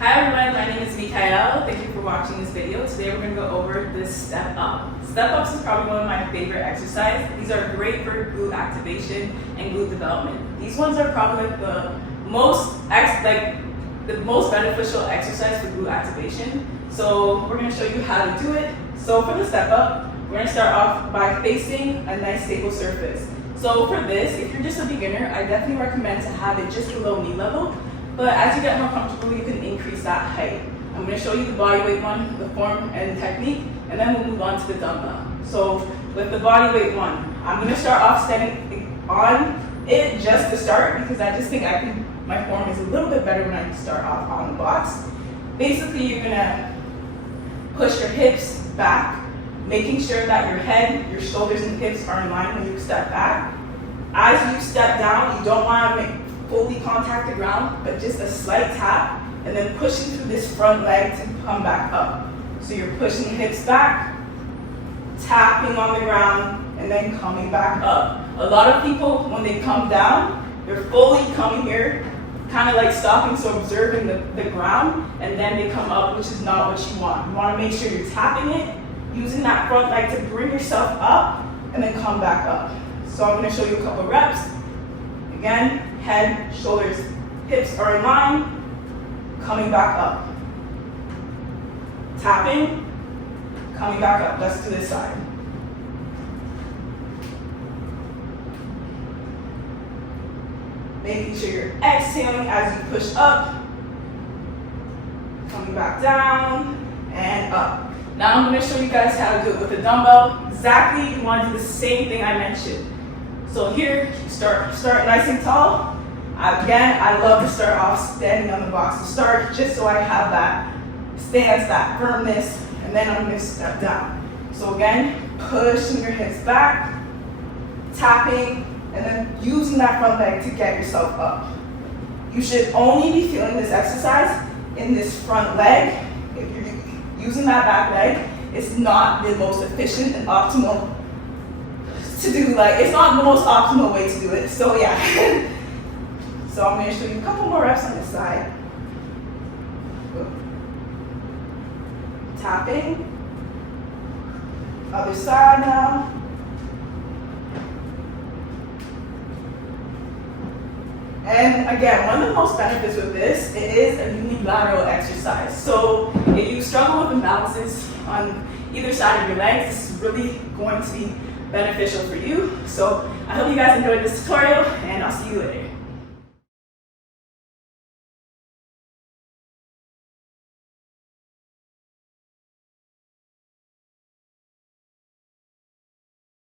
Hi everyone, my name is Mikael. Thank you for watching this video. Today we're going to go over this step up. Step ups is probably one of my favorite exercises. These are great for glute activation and glute development. These ones are probably like the most beneficial exercise for glute activation. So we're going to show you how to do it. So for the step up, we're going to start off by facing a nice stable surface. So for this, if you're just a beginner, I definitely recommend to have it just below knee level. But as you get more comfortable, you can increase that height. I'm going to show you the body weight one, the form and technique, and then we'll move on to the dumbbell. So with the body weight one, I'm going to start off standing on it just to start because I just think my form is a little bit better when I start off on the box. Basically, you're going to push your hips back, making sure that your head, your shoulders, and hips are in line when you step back. As you step down, you don't want to fully contact the ground, but just a slight tap, and then pushing through this front leg to come back up. So you're pushing the hips back, tapping on the ground, and then coming back up. A lot of people, when they come down, they're fully coming here, kind of like stopping, so observing the ground, and then they come up, which is not what you want. You want to make sure you're tapping it, using that front leg to bring yourself up, and then come back up. So I'm going to show you a couple reps. Again, head, shoulders, hips are in line, coming back up. Tapping, coming back up. Let's do this side. Making sure you're exhaling as you push up, coming back down, and up. Now I'm going to show you guys how to do it with a dumbbell. Exactly, you want to do the same thing I mentioned. So here, start nice and tall. Again, I love to start off standing on the box to start, just so I have that stance, that firmness, and then I'm going to step down. So again, pushing your hips back, tapping, and then using that front leg to get yourself up. You should only be feeling this exercise in this front leg. If you're using that back leg, it's not the most efficient and optimal to do. It's not the most optimal way to do it. So yeah. So I'm going to show you a couple more reps on this side. Tapping. Other side now. And again, one of the most benefits with this, it is a unilateral exercise. So if you struggle with imbalances on either side of your legs, this is really going to be beneficial for you. So I hope you guys enjoyed this tutorial, and I'll see you later.